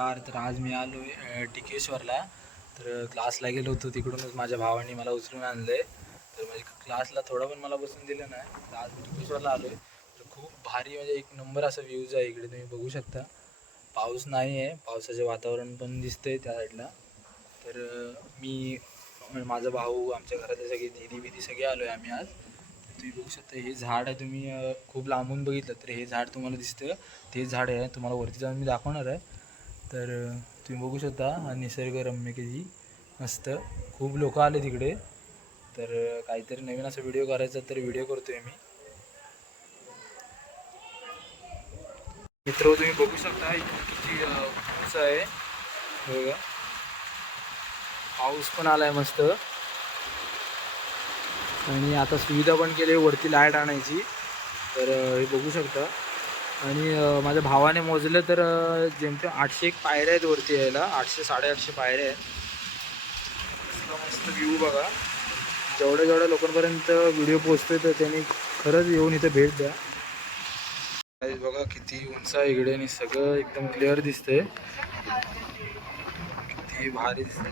नमस्कार. तर आज मी आलो आहे टिकेश्वरला. तर क्लासला गेलो होतो, तिकडूनच माझ्या भावाने मला उचलून आणलं आहे. तर म्हणजे क्लासला थोडं पण मला बसून दिलं नाही. तर आज मी टिकेश्वरला आलो आहे. तर खूप भारी म्हणजे एक नंबर असा व्ह्यूज आहे इकडे, तुम्ही बघू शकता. पाऊस नाही आहे, पावसाचे वातावरण पण दिसतंय त्या साईडला. तर मी माझा भाऊ, आमच्या घरातले सगळे दीदी बिदी सगळे आलो आहे आम्ही आज. तुम्ही बघू शकता हे झाड आहे, तुम्ही खूप लांबून बघितलं तर हे झाड तुम्हाला दिसतं, ते झाड आहे. तुम्हाला वरती जाऊन मी दाखवणार आहे. तर तुम्ही बघू शकता हा निसर्गरम्य किती मस्त. खूप लोक आले तिकडे. तर काहीतरी नवीन असा व्हिडिओ करायचा तर व्हिडिओ करतोय मी. मित्र तुम्ही बघू शकता किती उंच आहे बघा. पाऊस पण आलाय मस्त. आणि आता सुविधा पण केली वरती लाईट आणायची. तर हे बघू शकता. आणि माझ्या भावाने मोजलं तर जेमतेम 801 पायऱ्या आहेत वरती यायला. 800-850 पायऱ्या आहेत. मस्त व्ह्यू बघा. जेवढ्या जेवढ्या लोकांपर्यंत व्हिडिओ पोहोचतोय तर त्यांनी खरंच येऊन इथे भेट द्या. बघा किती उंच आहे इकडे आणि सगळं एकदम क्लिअर दिसतंय. किती भारी दिसतंय.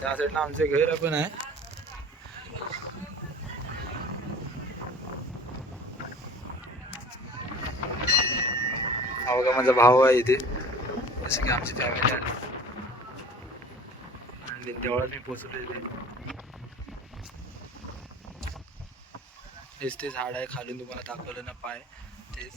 त्या साईडला आमचे घर पण आहे. हा बघा माझा भाऊ आहे इथे. जसं की आमची फॅमिली आहे. आणि तेवढं मी पोचलो इथे. तेच ते झाड आहे खालून तुम्हाला दाखवलं ना पाय तेच.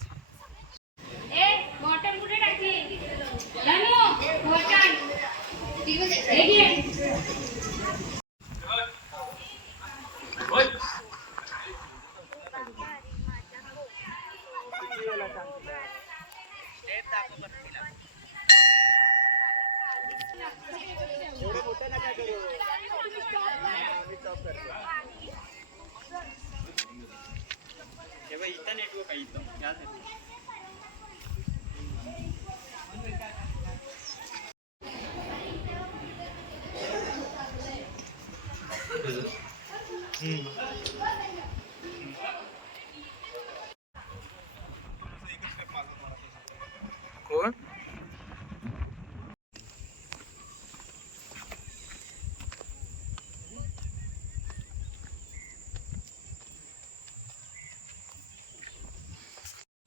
इथं नेटवर्क आहे इथं यासाठी. कोण?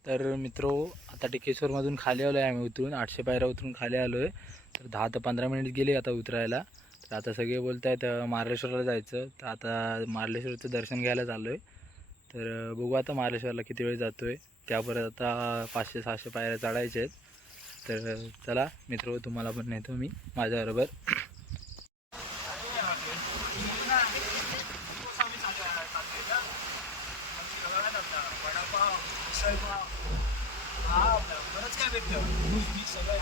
तर मित्रो आता टिकेश्वरमधून खाली आलो आहे आम्ही उतरून. 800 पायऱ्या उतरून खाली आलो आहे. तर 10 ते 15 मिनिट गेले आता उतरायला. तर आता सगळे बोलत आहेत मार्लेश्वरला जायचं. तर आता मार्लेश्वरचं दर्शन घ्यायला चाललो आहे. तर बघू आता मार्लेश्वरला किती वेळ जातो आहे. त्यापर्यंत आता 500-600 पायऱ्या चढायच्या आहेत. तर चला मित्रो तुम्हाला पण नेतो मी माझ्याबरोबर. बरंच काय भेटतं मी सगळं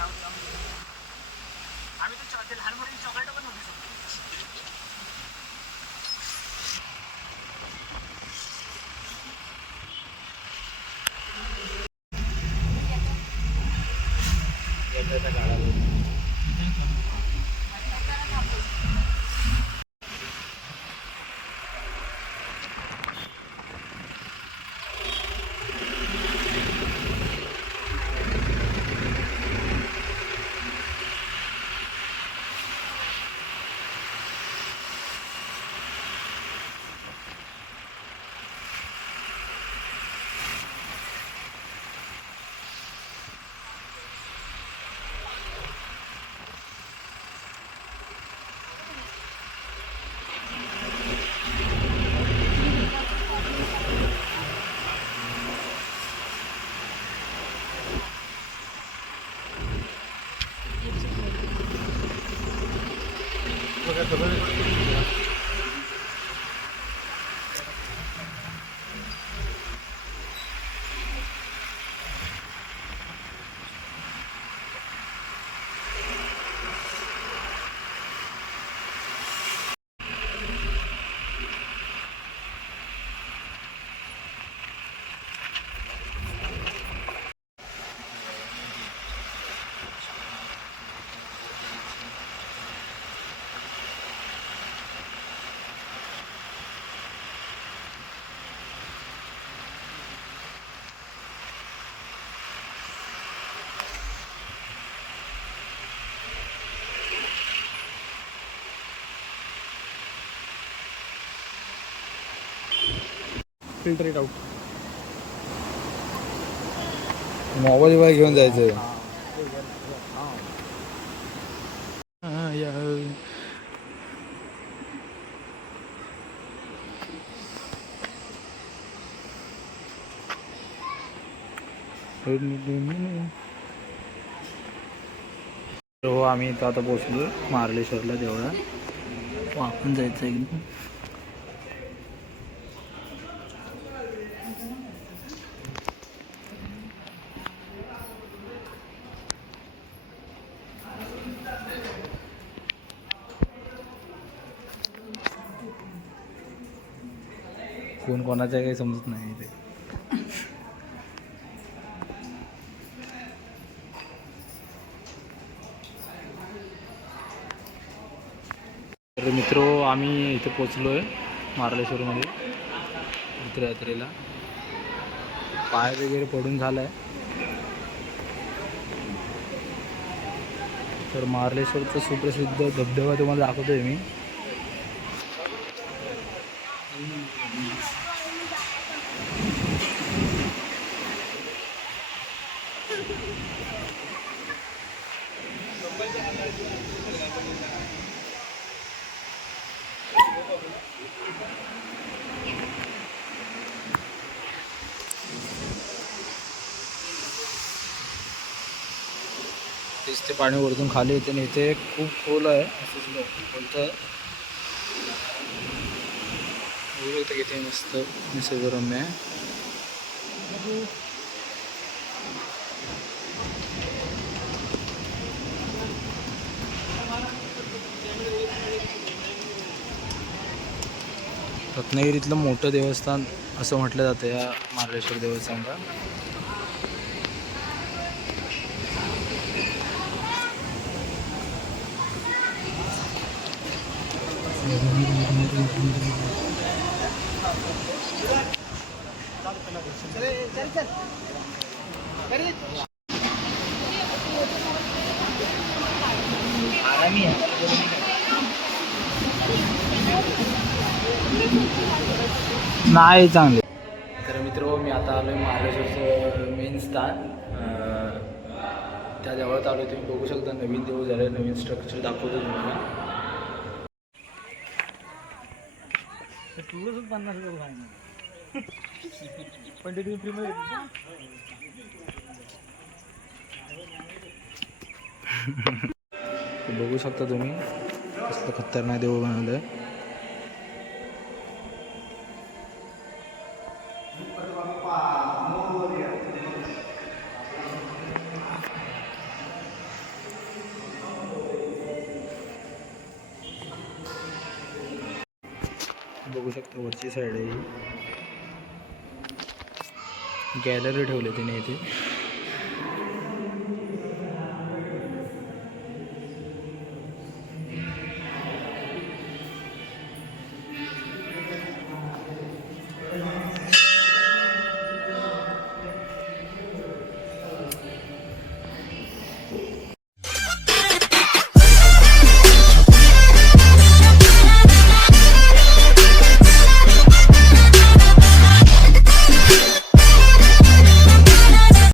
आम्ही तर लहान मोठी चॉकलेट पण नव्हती शकतो. Filter it out. मोबाईल वगैरे घेऊन जायचं. हो आम्ही इथं आता पोचलो मार्लेश्वरला. तेवढा आपण जायचं एकदम. कोण कोणाचं काही समजत नाही ते. तर मित्रो आम्ही इथे पोचलो आहे मार्लेश्वरमध्ये तीर्थयात्रेला. पाय वगैरे पडून झाला आहे. तर मार्लेश्वरचं सुप्रसिद्ध धबधबा तुम्हाला दाखवतोय मी. तेच ते पाणी वरतून खाली येते आणि इथे खूप खोल आहे असं बोलतं. इथे किती मस्त निसर्गरम्य आहे. रत्नागिरीतलं मोठं देवस्थान असं म्हटलं जातं या मार्लेश्वर देवस्थानला. नाही चांगले. तर मित्र मी आता आलो आहे महाराष्ट्राचं मेन स्थान. त्या जवळच आलो. तुम्ही बघू शकता नवीन देऊळ झालं. नवीन स्ट्रक्चर दाखवतो तुम्हाला. टूरच 50,000 आहे. पण ते फ्रीमध्ये बघू शकता तुम्ही कसलं खतरनाक देऊळ बनवलं आहे. बघू शकता वरची साईड आहे. गॅलरी ठेवली त्याने इथे.